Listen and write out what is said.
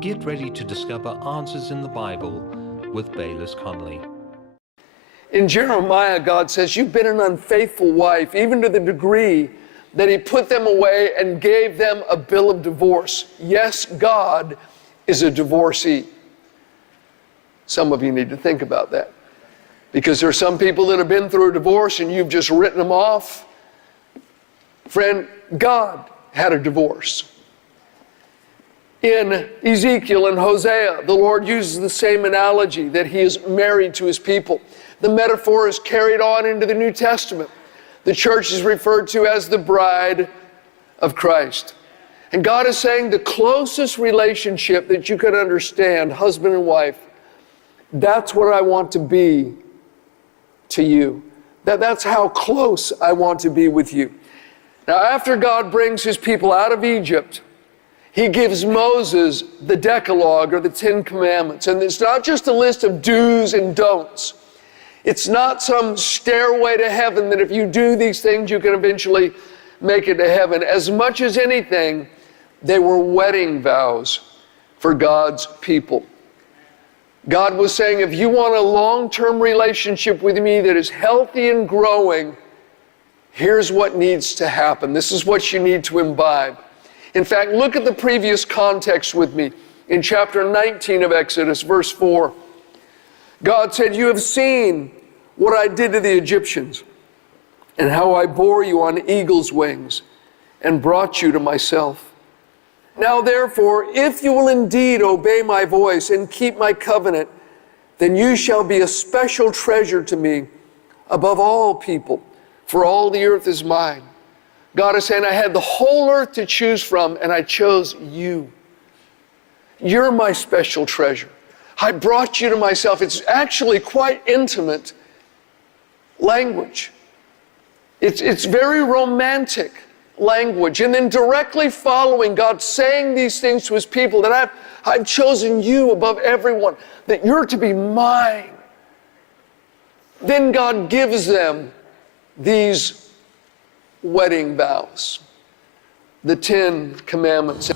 Get ready to discover answers in the Bible with Bayless Conley. In Jeremiah, God says, you've been an unfaithful wife, even to the degree that he put them away and gave them a bill of divorce. Yes, God is a divorcee. Some of you need to think about that, because there are some people that have been through a divorce and you've just written them off. Friend, God had a divorce. In Ezekiel and Hosea, the Lord uses the same analogy, that he is married to his people. The metaphor is carried on into the New Testament. The church is referred to as the bride of Christ. And God is saying the closest relationship that you could understand, husband and wife, that's what I want to be to you. That's how close I want to be with you. Now, after God brings his people out of Egypt, he gives Moses the Decalogue, or the Ten Commandments. And it's not just a list of do's and don'ts. It's not some stairway to heaven that if you do these things, you can eventually make it to heaven. As much as anything, they were wedding vows for God's people. God was saying, if you want a long-term relationship with me that is healthy and growing, here's what needs to happen. This is what you need to imbibe. In fact, look at the previous context with me. In chapter 19 of Exodus, verse 4, God said, you have seen what I did to the Egyptians, and how I bore you on eagle's wings and brought you to myself. Now therefore, if you will indeed obey my voice and keep my covenant, then you shall be a special treasure to me above all people, for all the earth is mine. God is saying, I had the whole earth to choose from, and I chose you. You're my special treasure. I brought you to myself. It's actually quite intimate language. It's very romantic language. And then directly following God saying these things to his people, that I've chosen you above everyone, that you're to be mine. Then God gives them these wedding vows, the 10 Commandments.